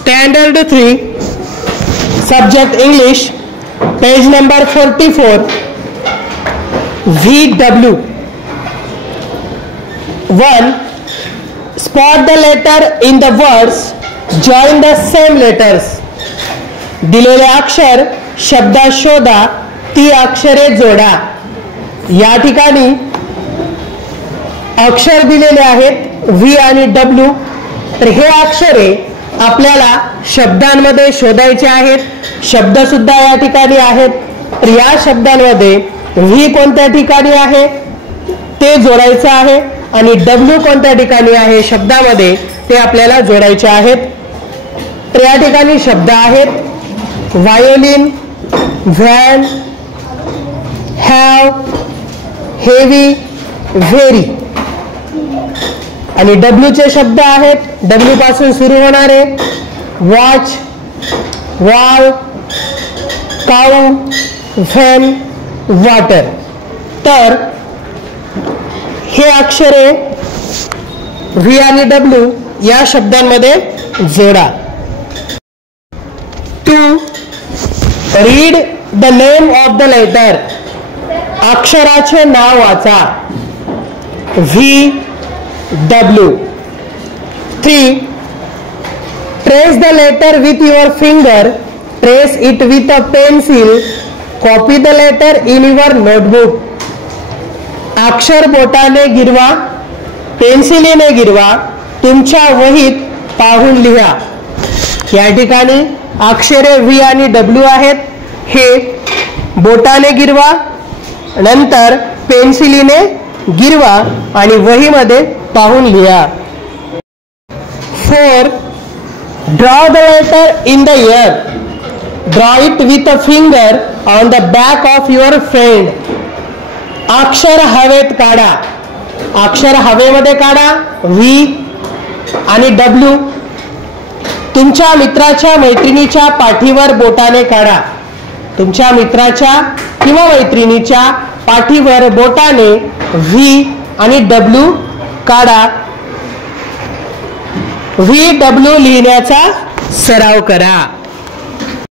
Standard 3, Subject English, page number 44, VW. 1. Spot the letter in the words, join the same letters. दिलेले अक्षर शब्दात शोधा, ती अक्षरे जोडा. या ठिकाणी अक्षर दिलेले आहेत व्ही आणि डब्ल्यू. तर हे अक्षरे आपल्याला शब्दांमध्ये शोधायचे आहेत. शब्द सुद्धा या ठिकाणी आहेत. तर या शब्दांमध्ये व्ही कोणत्या ठिकाणी आहे ते जोडायचं आहे आणि डब्ल्यू कोणत्या ठिकाणी आहे शब्दामध्ये ते आपल्याला जोडायचे आहेत. तर या ठिकाणी शब्द आहेत violin, van, have, heavy, very. आणि डब्ल्यू चे शब्द आहेत डब्ल्यू पासून सुरू होणारे वॉच, वॉल, काऊ, व्हॅन, वॉटर. तर हे अक्षरे व्ही आणि डब्ल्यू या शब्दांमध्ये जोडा. 2. Read the name of the letter. अक्षराचे नाव वाचा. V, W. 3. Trace the letter with your finger. Trace it with a pencil. Copy the letter in your notebook. अक्षर बोटाने गिरवा, पेन्सिलीने गिरवा, तुमच्या वहीत पाहून लिहा. या ठिकाणी अक्षरे व्ही आणि डब्ल्यू आहेत. हे बोटाने गिरवा, नंतर पेन्सिलीने गिरवा आणि वहीमध्ये पाहून लिहा. 4. Draw the letter in the air. Draw it with a finger on the back of your friend. अक्षर हवेत काढा. अक्षर हवेमध्ये काढा व्ही आणि डब्ल्यू. तुमच्या मित्राच्या मैत्रिणीच्या पाठीवर बोटाने काढा. तुमच्या मित्राच्या किंवा मैत्रिणीच्या पाठीवर बोटाने व्ही आणि डब्ल्यू काढा. व्ही डब्ल्यू लिहिण्याचा सराव करा.